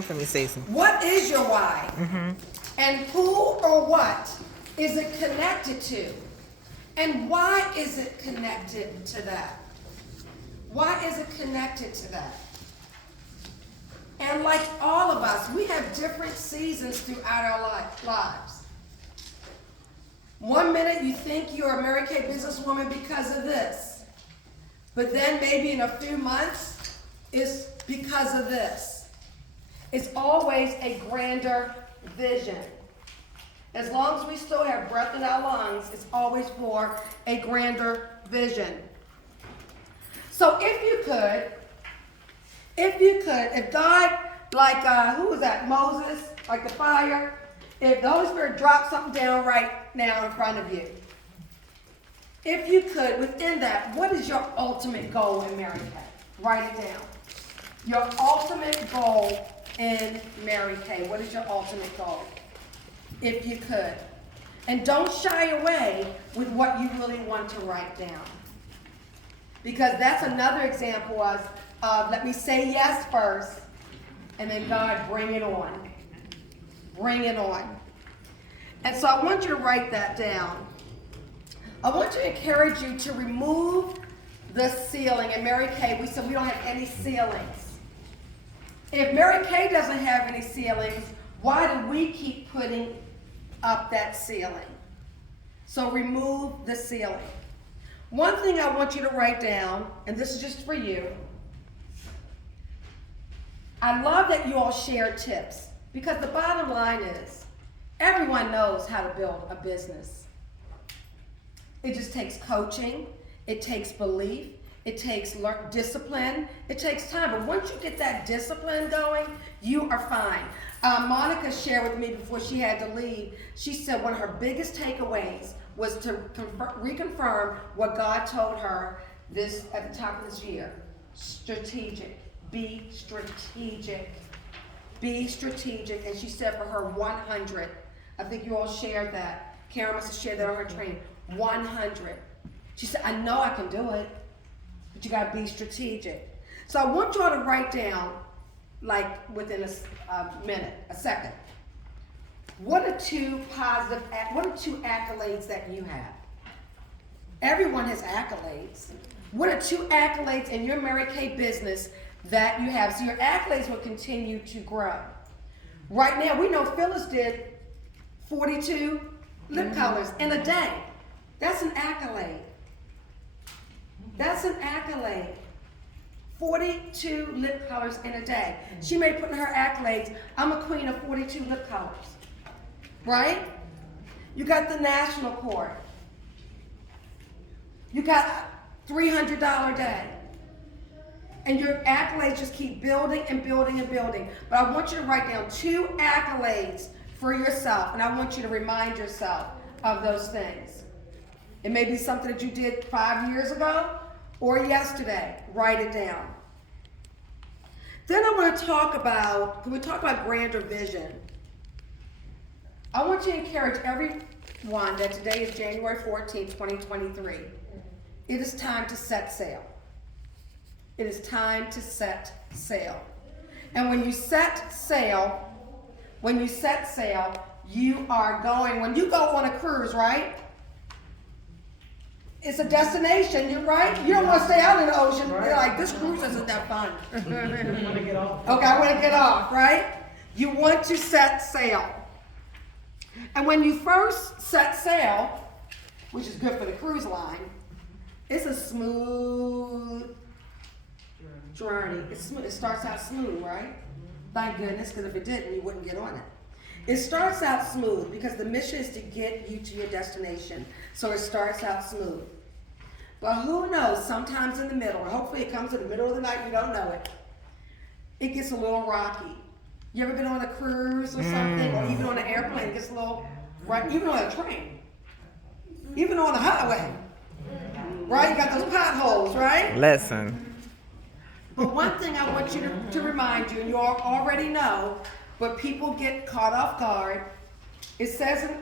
For me, Stacey. What is your why? And who or what is it connected to? And why is it connected to that? Why is it connected to that? And like all of us, we have different seasons throughout our lives. One minute you think you're a Mary Kay businesswoman because of this. But then maybe in a few months, it's because of this. It's always a grander vision. As long as we still have breath in our lungs, it's always for a grander vision. So if God, like, who was that, Moses, like the fire, if the Holy Spirit dropped something down right now in front of you, if you could, within that, what is your ultimate goal in Mary Kay? Write it down. Your ultimate goal in Mary Kay. What is your ultimate goal? If you could. And don't shy away with what you really want to write down. Because that's another example of let me say yes first, and then God, bring it on. Bring it on. And so I want you to write that down. I want to encourage you to remove the ceiling. In Mary Kay, we said we don't have any ceilings. If Mary Kay doesn't have any ceilings, why do we keep putting up that ceiling? So remove the ceiling. One thing I want you to write down, and this is just for you. I love that you all share tips, because the bottom line is everyone knows how to build a business. It just takes coaching, it takes belief, it takes discipline, it takes time. But once you get that discipline going, you are fine. Monica shared with me before she had to leave, she said one of her biggest takeaways was to reconfirm what God told her this at the top of this year. Strategic. Be strategic. Be strategic. And she said for her 100, I think you all shared that. Karen must have shared that on her training. 100. She said, I know I can do it, but you got to be strategic. So I want you all to write down, like within a second, what are two accolades that you have? Everyone has accolades. What are two accolades in your Mary Kay business that you have? So your accolades will continue to grow. Right now, we know Phyllis did 42 lip colors in a day. That's an accolade. That's an accolade. 42 lip colors in a day. She may put in her accolades, I'm a queen of 42 lip colors. Right? You got the national court. You got $300 day. And your accolades just keep building and building and building. But I want you to write down two accolades for yourself. And I want you to remind yourself of those things. It may be something that you did 5 years ago or yesterday. Write it down. Then I want to talk about, when we talk about grander vision, I want you to encourage everyone that today is January 14, 2023. It is time to set sail. It is time to set sail. And when you set sail, you are going, when you go on a cruise, right? It's a destination, you're right? You don't want to stay out in the ocean. Right. You're like, this cruise isn't that fun. You want to get off. Okay, I want to get off, right? You want to set sail. And when you first set sail, which is good for the cruise line, it's a smooth journey. It's smooth. It starts out smooth, right? Thank goodness, because if it didn't, you wouldn't get on it. It starts out smooth because the mission is to get you to your destination. So it starts out smooth. But who knows, sometimes in the middle, and hopefully it comes in the middle of the night, you don't know it, it gets a little rocky. You ever been on a cruise or something, or even on an airplane, it gets a little, right? Even on a train, even on the highway, right? You got those potholes, right? Lesson. But one thing I want you to remind you, and you all already know, but people get caught off guard. It says in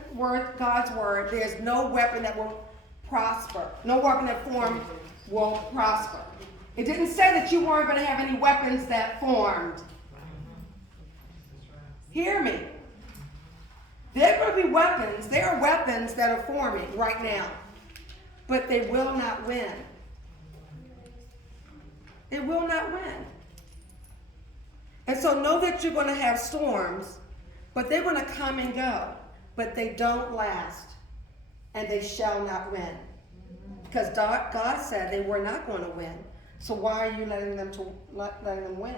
God's word, there's no weapon that will prosper. No weapon that formed will prosper. It didn't say that you weren't going to have any weapons that formed. Hear me. There are going to be weapons. There are weapons that are forming right now. But they will not win. It will not win. And so know that you're going to have storms, but they're going to come and go. But they don't last. And they shall not win. Because God said they were not going to win. So why are you letting them win?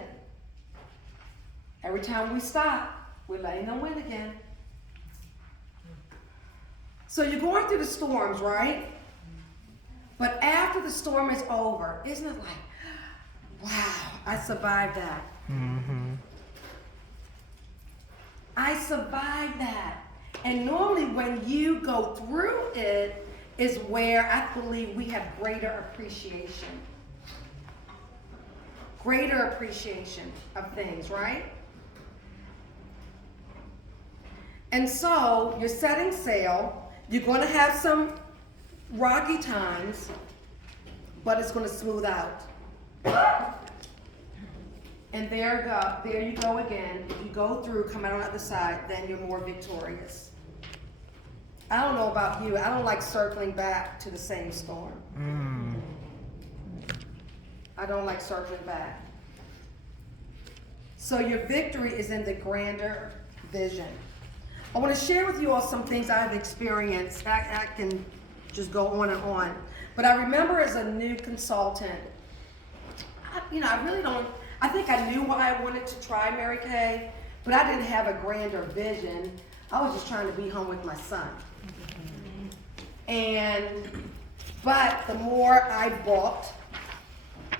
Every time we stop, we're letting them win again. So you're going through the storms, right? But after the storm is over, isn't it like, wow, I survived that. Mm-hmm. I survived that. And normally when you go through it is where I believe we have greater appreciation. Greater appreciation of things, right? And so you're setting sail. You're going to have some rocky times, but it's going to smooth out. And there you go again. If you go through, come out on the other side, then you're more victorious. I don't know about you. I don't like circling back to the same storm. I don't like circling back. So your victory is in the grander vision. I want to share with you all some things I've experienced. I can just go on and on. But I remember as a new consultant, I really don't, I think I knew why I wanted to try Mary Kay, but I didn't have a grander vision. I was just trying to be home with my son. But the more I booked,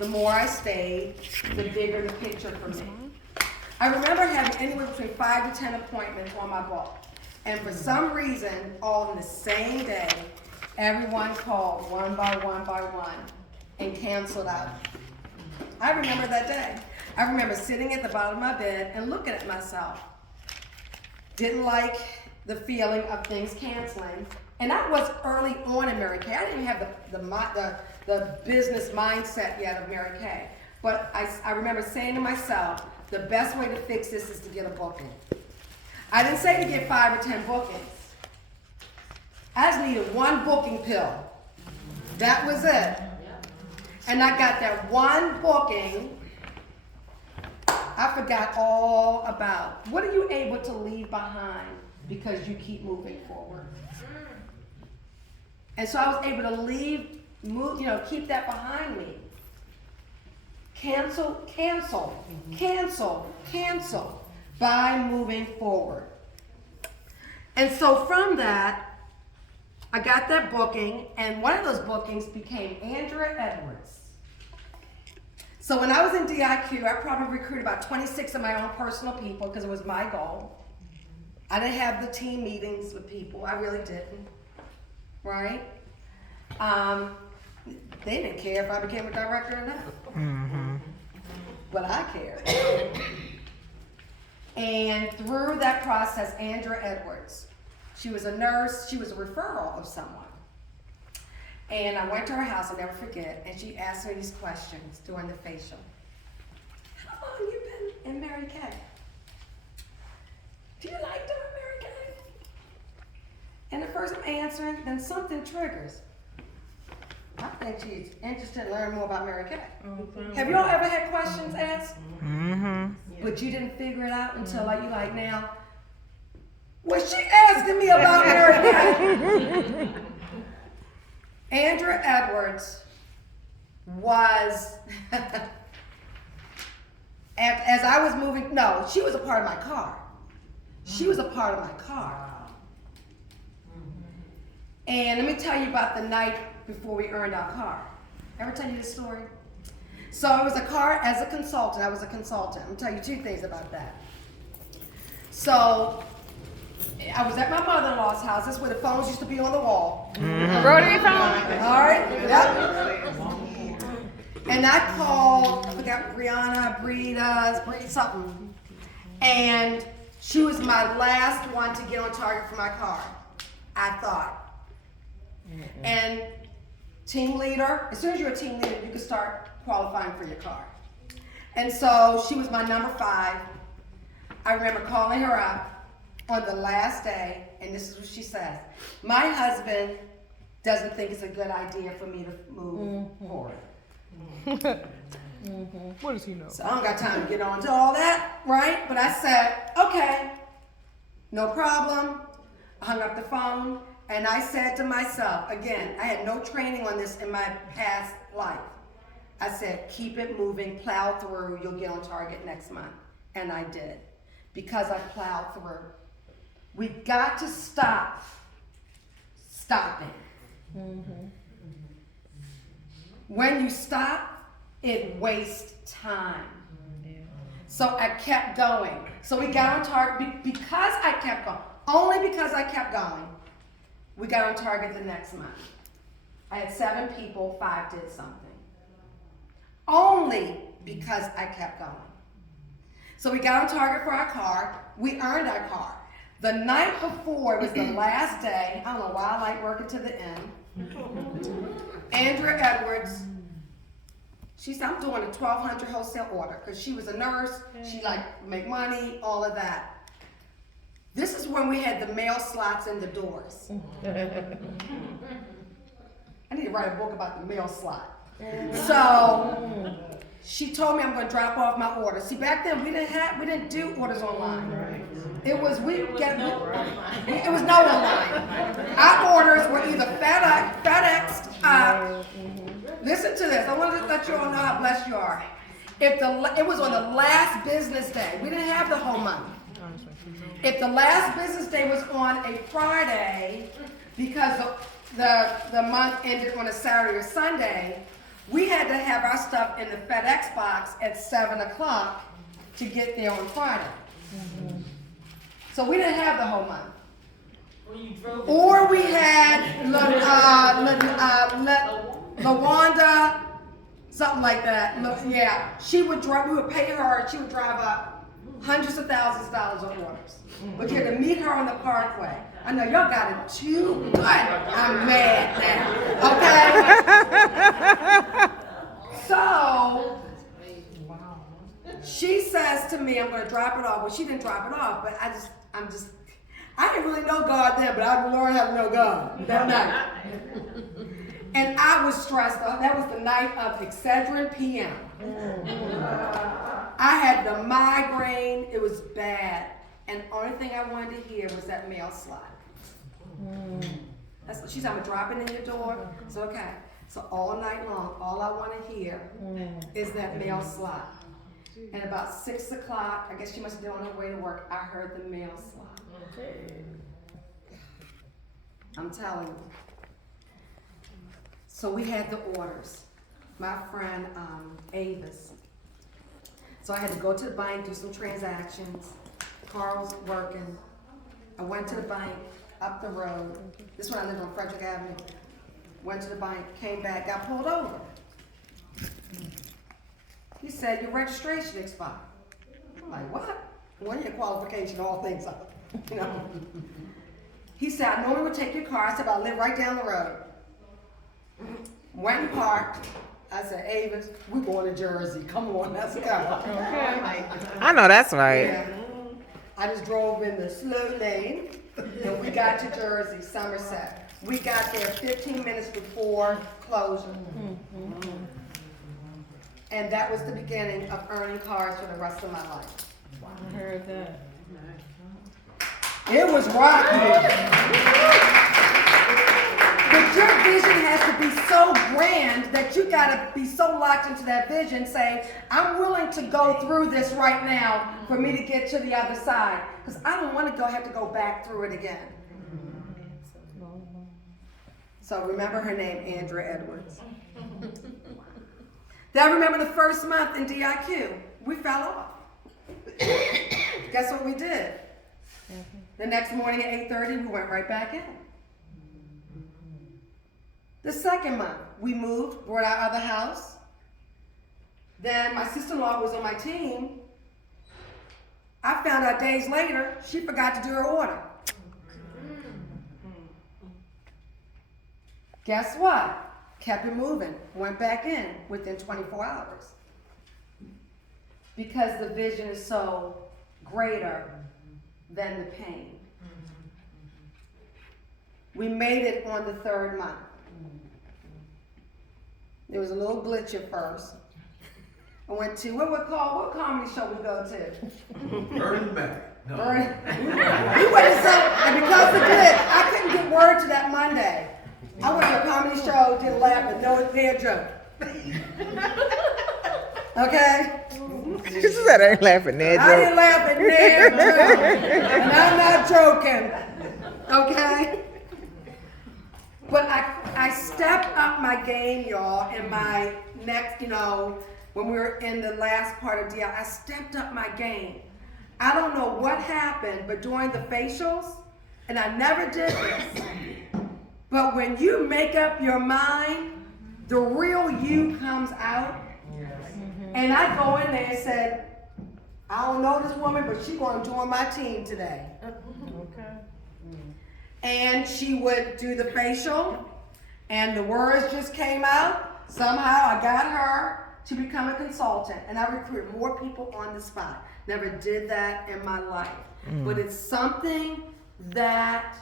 the more I stayed, the bigger the picture for me. I remember having anywhere between 5 to 10 appointments on my book. And for some reason, all in the same day, everyone called one by one and canceled out. I remember that day. I remember sitting at the bottom of my bed and looking at myself. Didn't like the feeling of things canceling. And that was early on in Mary Kay. I didn't even have the business mindset yet of Mary Kay. But I remember saying to myself, the best way to fix this is to get a booking. I didn't say to get 5 or 10 bookings. I just needed one booking pill. That was it. And I got that one booking. I forgot all about. What are you able to leave behind because you keep moving forward? And so I was able to keep that behind me. Cancel by moving forward. And so from that, I got that booking, and one of those bookings became Andrea Edwards. So when I was in DIQ, I probably recruited about 26 of my own personal people because it was my goal. I didn't have the team meetings with people. I really didn't. Right? They didn't care if I became a director or not. Mm-hmm. But I cared. And through that process, Andrea Edwards, she was a nurse, she was a referral of someone. And I went to her house, I'll never forget, and she asked me these questions during the facial. How long have you been in Mary Kay? Do you like doing Mary Kay? And at first I'm answering, then something triggers. I think she's interested in learning more about Mary Kay. Mm-hmm. Have you all ever had questions asked? Mm-hmm. But you didn't figure it out until you like now, was she asking me about Mary Kay? Andrea Edwards was, as I was moving, no, she was a part of my car. She was a part of my car. And let me tell you about the night before we earned our car. Ever tell you this story? So it was a car as a consultant. I was a consultant. I'm going to tell you 2 things about that. So I was at my mother-in-law's house. That's where the phones used to be on the wall. Mm-hmm. Rotary phone. All right. Yep. And I called, I forgot, Breed something. And she was my last one to get on target for my car, I thought. Mm-hmm. And team leader, as soon as you're a team leader, you can start qualifying for your car. And so she was my number 5. I remember calling her up on the last day, and this is what she says. My husband doesn't think it's a good idea for me to move forward. What does he know? So I don't got time to get on to all that, right? But I said, okay, no problem. I hung up the phone, and I said to myself, again, I had no training on this in my past life. I said, keep it moving, plow through, you'll get on target next month. And I did, because I plowed through. We got to stop stopping. When you stop, it wastes time. So I kept going. So we got on target because I kept going. Only because I kept going, we got on target the next month. I had 7 people, 5 did something. Only because I kept going. So we got on target for our car. We earned our car. The night before was the last day. I don't know why I like working to the end. Andrea Edwards, she said, I'm doing a 1,200 wholesale order because she was a nurse. She like make money, all of that. This is when we had the mail slots in the doors. I need to write a book about the mail slot. So she told me I'm going to drop off my order. See, back then we didn't do orders online. It was it was no online. Our orders were either FedExed. Listen to this. I want to let you all know how blessed you are. It was on the last business day. We didn't have the whole month. If the last business day was on a Friday, because the month ended on a Saturday or Sunday, we had to have our stuff in the FedEx box at 7 o'clock to get there on Friday. So we didn't have the whole month. Or we had LaWanda, something like that. Yeah, she would drive. We would pay her. She would drive up hundreds of thousands of dollars of orders. But you had to meet her on the Parkway. I know y'all got it too good. I'm mad now. Okay. So she says to me, I'm going to drop it off. Well, she didn't drop it off, but I didn't really know God then, but I learned how to know God that night. And I was stressed out. That was the night of Excedrin PM. I had the migraine. It was bad. And the only thing I wanted to hear was that mail slot. That's what she said, I'm going to drop it in your door. So, okay. So all night long, all I want to hear is that mail slot. And about 6 o'clock, I guess she must have been on her way to work, I heard the mail slot. I'm telling you. So we had the orders. My friend Avis. So I had to go to the bank, do some transactions. Carl's working. I went to the bank, up the road. This one I lived on Frederick Avenue. Went to the bank, came back, got pulled over. He said, your registration expired. I'm like, what? One year qualification, all things up. You know. He said, I normally would take your car. I said, but I live right down the road. Went and parked. I said, Avis, we're going to Jersey. Come on, let's go. Okay. I know that's right. Yeah. I just drove in the slow lane, and we got to Jersey, Somerset. We got there 15 minutes before closure. And that was the beginning of earning cars for the rest of my life. Wow. I heard that. It was rocky. But your vision has to be so grand that you gotta be so locked into that vision, saying, I'm willing to go through this right now for me to get to the other side. Because I don't want to have to go back through it again. So remember her name, Andrea Edwards. Then I remember the first month in DIQ, we fell off. Guess what we did? The next morning at 8:30, we went right back in. The second month, we moved, bought our other house. Then my sister-in-law who was on my team, I found out days later, she forgot to do her order. Guess what? Kept it moving, went back in within 24 hours. Because the vision is so greater than the pain. We made it on the 3rd month. There was a little glitch at first. I went to, what comedy show we go to? Burning back. No. We went to some, and because of it, I couldn't get word to that Monday. I went to a comedy show, did a laugh, and no bad joke. Okay? She said I ain't laughing there, I didn't laugh at their joke. And I'm not joking. Okay? But I stepped up my game, y'all, in my next, when we were in the last part of DL, I stepped up my game. I don't know what happened, but during the facials, and I never did this, but when you make up your mind, the real you comes out. And I go in there and said, I don't know this woman, but she's going to join my team today. Okay. And she would do the facial, and the words just came out. Somehow I got her to become a consultant, and I recruited more people on the spot. Never did that in my life. But it's something that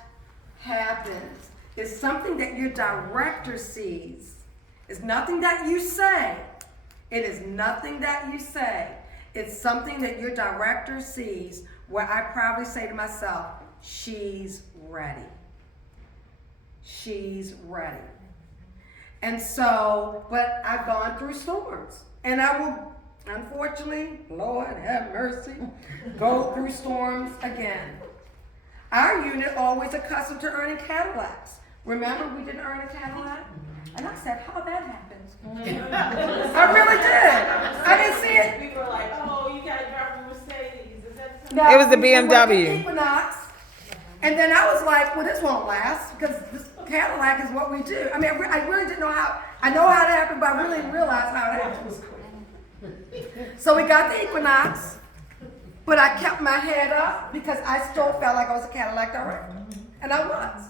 happens. It's something that your director sees. It's nothing that you say. It is nothing that you say. It's something that your director sees where I proudly say to myself, she's ready. She's ready. And so, but I've gone through storms. And I will, unfortunately, Lord have mercy, go through storms again. Our unit always accustomed to earning Cadillacs. Remember we didn't earn a Cadillac? And I said, how that happened? I really did. I didn't see it. People were like, oh, you gotta drive a Mercedes. Is that something? No, It was the we went to BMW. Equinox, and then I was like, well, this won't last because this Cadillac is what we do. I mean, I really didn't know how. I know how it happened, but I really didn't realize how it happened. So we got the Equinox, but I kept my head up because I still felt like I was a Cadillac director, and I was.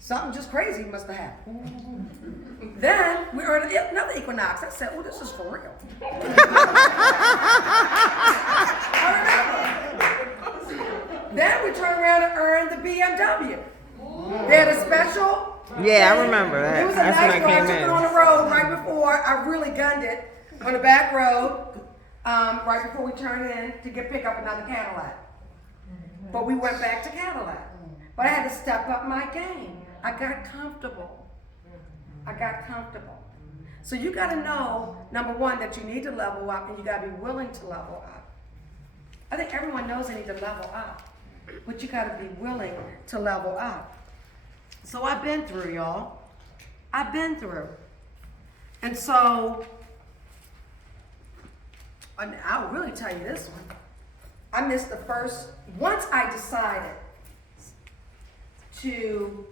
Something just crazy must have happened. Then we earned another Equinox. I said, oh, this is for real. I remember. Then we turned around and earned the BMW. They had a special. Yeah, I remember that. It was a That's when nice I car. I came took it in. on the road right before. I really gunned it on the back road right before we turned in to pick up another Cadillac. But we went back to Cadillac. But I had to step up my game. I got comfortable. So you got to know, number one, that you need to level up and you got to be willing to level up. I think everyone knows they need to level up, but you got to be willing to level up. So I've been through, y'all. I've been through. And so, and I'll really tell you this one. I missed the first, once I decided to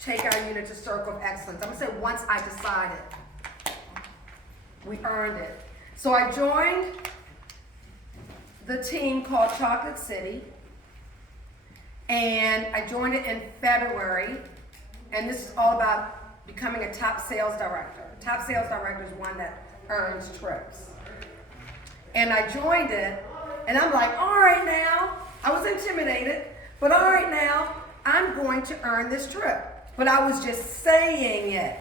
take our unit to Circle of Excellence. I'm gonna say once I decided, we earned it. So I joined the team called Chocolate City, and I joined it in February, and this is all about becoming a top sales director. Top sales director is one that earns trips. And I joined it, and I'm like, all right now, I was intimidated, but all right now, I'm going to earn this trip. But I was just saying it.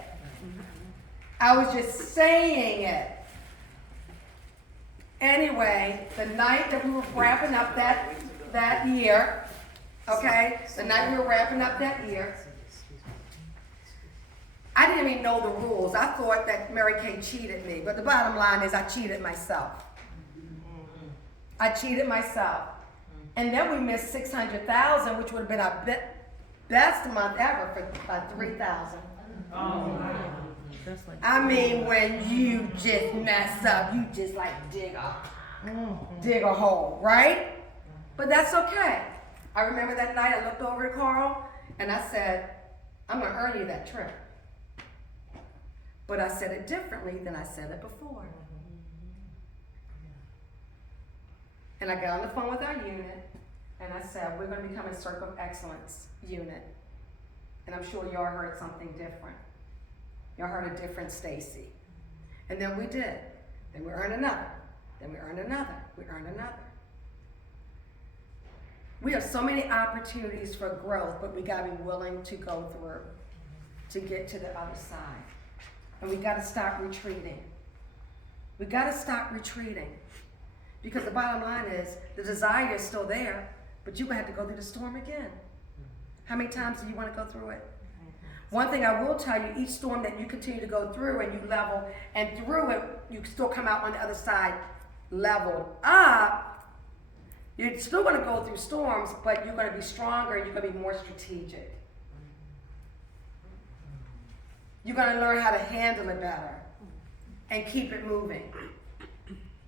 Anyway, the night that we were wrapping up that year, okay, I didn't even know the rules. I thought that Mary Kay cheated me, but the bottom line is I cheated myself. And then we missed $600,000, which would have been our best month ever for $3,000. I mean, when you just mess up, you just like dig a hole, right? But that's okay. I remember that night I looked over at Carl and I said, I'm gonna earn you that trip. But I said it differently than I said it before. And I got on the phone with our unit and I said, we're gonna become a Circle of Excellence unit. And I'm sure y'all heard something different. Y'all heard a different Stacey. And then we did. Then we earned another. We earned another. We have so many opportunities for growth, but we gotta be willing to go through to get to the other side. And we gotta stop retreating. We gotta stop retreating. Because the bottom line is, the desire is still there, but you're gonna have to go through the storm again. How many times do you wanna go through it? One thing I will tell you, each storm that you continue to go through and you level, and through it, you still come out on the other side leveled up. You're still gonna go through storms, but you're gonna be stronger and you're gonna be more strategic. You're gonna learn how to handle it better and keep it moving.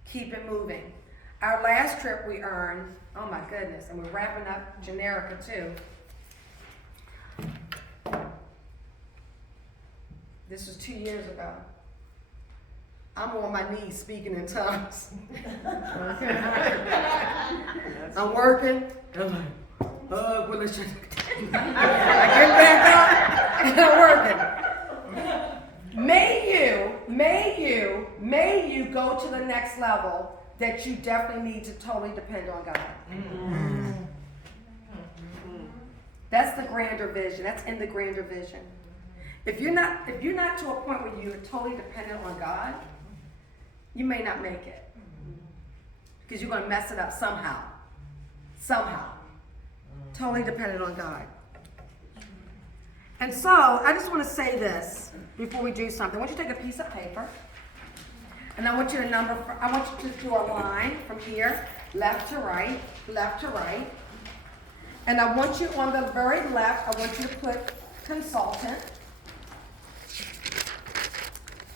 Keep it moving. Our last trip we earned, oh my goodness, and we're wrapping up Generica too. This was 2 years ago. I'm on my knees speaking in tongues. I'm working. I'm like, oh, well, let's just. I get back up and I'm working. May you go to the next level that you definitely need to totally depend on God. That's the grander vision. That's in the grander vision. If you're not to a point where you're totally dependent on God, you may not make it. Because you're going to mess it up somehow. Somehow. Totally dependent on God. And so, I just want to say this before we do something. I want you to take a piece of paper. And I want you to I want you to do a line from here, left to right, left to right. And I want you on the very left, I want you to put consultant.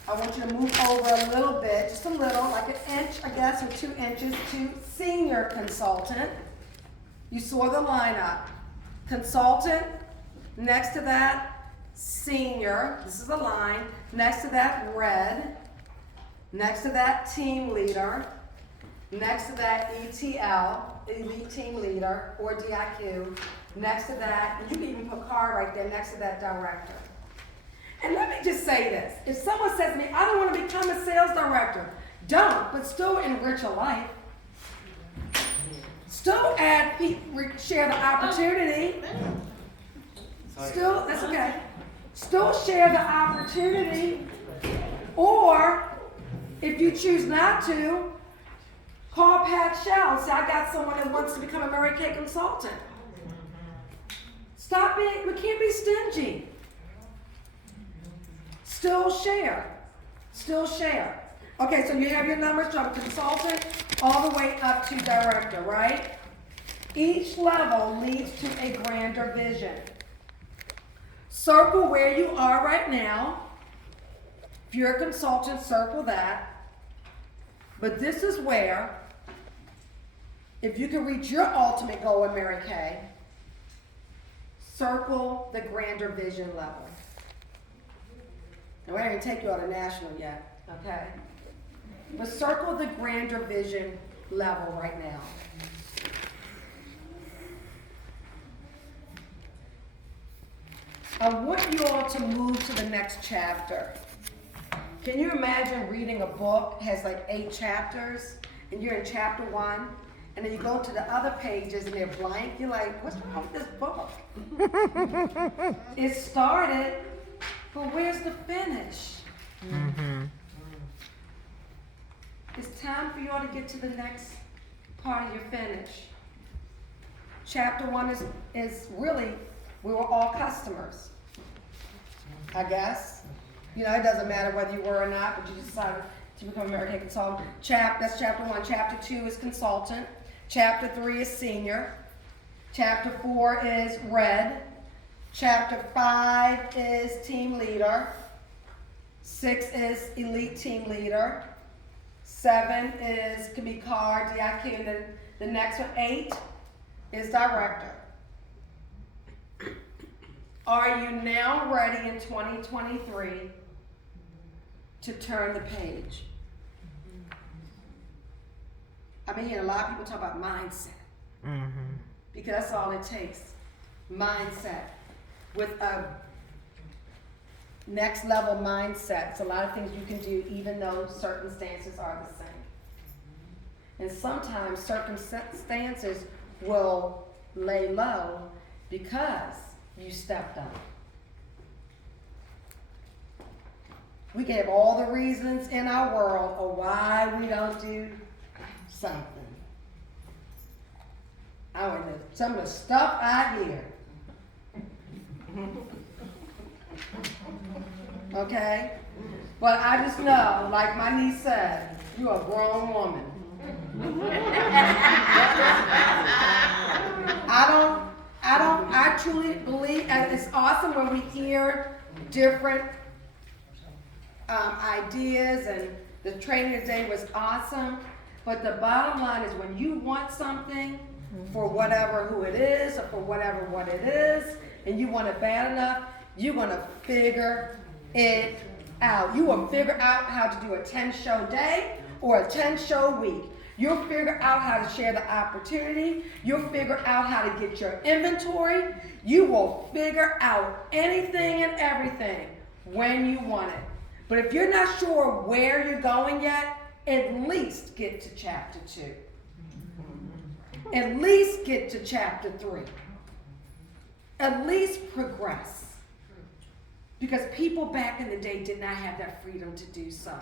I want you to move over a little bit, just a little, like an inch, I guess, or 2 inches to senior consultant. You saw the line up. Consultant, next to that, senior. This is the line. Next to that, red. Next to that, team leader. Next to that, ETL, elite team leader, or DIQ. Next to that, you can even put car right there, next to that, director. And let me just say this. If someone says to me, I don't want to become a sales director, don't, but still enrich your life. Still share the opportunity. Still, that's okay. Still share the opportunity. Or, if you choose not to, call Pat Shell and say, I got someone that wants to become a Mary Kay consultant. Stop being, we can't be stingy. Still share. Still share. Okay, so you have your numbers from consultant all the way up to director, right? Each level leads to a grander vision. Circle where you are right now. If you're a consultant, circle that. But this is where, if you can reach your ultimate goal in Mary Kay, circle the grander vision level. Now, we didn't take you out of national yet, okay? But circle the grander vision level right now. I want you all to move to the next chapter. Can you imagine reading a book, has like 8 chapters, and you're in chapter 1, and then you go to the other pages and they're blank? You're like, what's wrong with this book? It started, but where's the finish? Mm-hmm. It's time for you all to get to the next part of your finish. Chapter 1 is really, we were all customers, I guess. You know, it doesn't matter whether you were or not, but you decided to become a Mary Kay consultant. That's chapter 1. Chapter 2 is consultant. Chapter 3 is senior. Chapter 4 is red. Chapter 5 is team leader. 6 is elite team leader. 7 can be car, DIQ, and then the next one, 8, is director. Are you now ready in 2023 to turn the page? I've been hearing a lot of people talk about mindset. Mm-hmm. Because that's all it takes. Mindset. With a next level mindset, it's a lot of things you can do even though circumstances are the same. And sometimes circumstances will lay low because you stepped up. We gave all the reasons in our world of why we don't do something. I don't know, some of the stuff I hear. Okay? But I just know, like my niece said, you're a grown woman. I truly believe, and it's awesome when we hear different ideas, and the training today was awesome. But the bottom line is when you want something for whatever who it is, or for whatever what it is, and you want it bad enough, you're gonna figure it out. You will figure out how to do a 10-show day or a 10-show week. You'll figure out how to share the opportunity. You'll figure out how to get your inventory. You will figure out anything and everything when you want it. But if you're not sure where you're going yet, at least get to chapter 2. At least get to chapter 3. At least progress. Because people back in the day did not have that freedom to do so.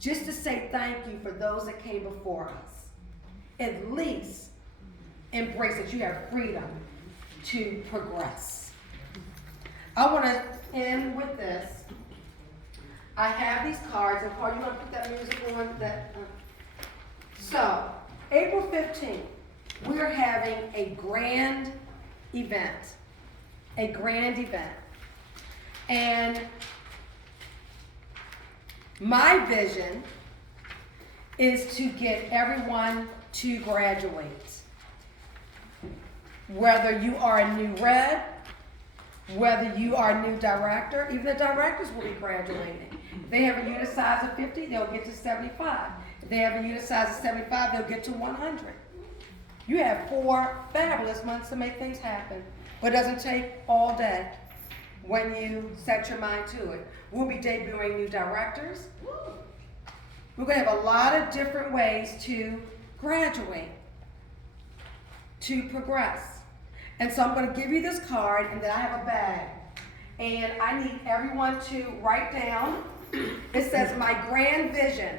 Just to say thank you for those that came before us. At least embrace that you have freedom to progress. I want to end with this. I have these cards, and Paul, you want to put that music on? So, April 15th, we're having a grand event. A grand event. And my vision is to get everyone to graduate. Whether you are a new red, whether you are a new director, even the directors will be graduating. If they have a unit size of 50, they'll get to 75. If they have a unit size of 75, they'll get to 100. You have 4 fabulous months to make things happen, but it doesn't take all day when you set your mind to it. We'll be debuting new directors. We're going to have a lot of different ways to graduate, to progress. And so I'm going to give you this card, and then I have a bag. And I need everyone to write down, it says my grand vision.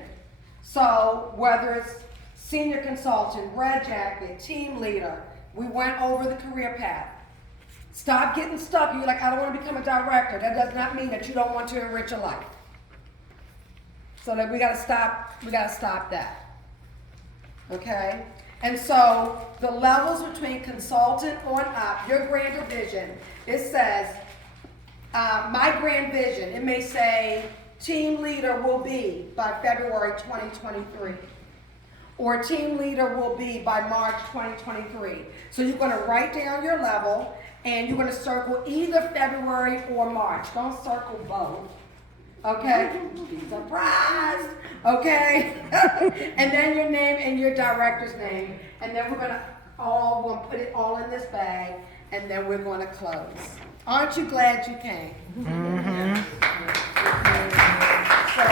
So whether it's senior consultant, red jacket, team leader, we went over the career path. Stop getting stuck. You're like, I don't want to become a director. That does not mean that you don't want to enrich your life. So that we gotta stop that. Okay? And so the levels between consultant on up, your grand vision, it says, my grand vision, it may say team leader will be by February 2023. Or team leader will be by March 2023. So you're gonna write down your level, and you're going to circle either February or March. Don't circle both. Okay? Be surprised. Okay? And then your name and your director's name. And then we'll put it all in this bag, and then we're going to close. Aren't you glad you came? Mm-hmm. So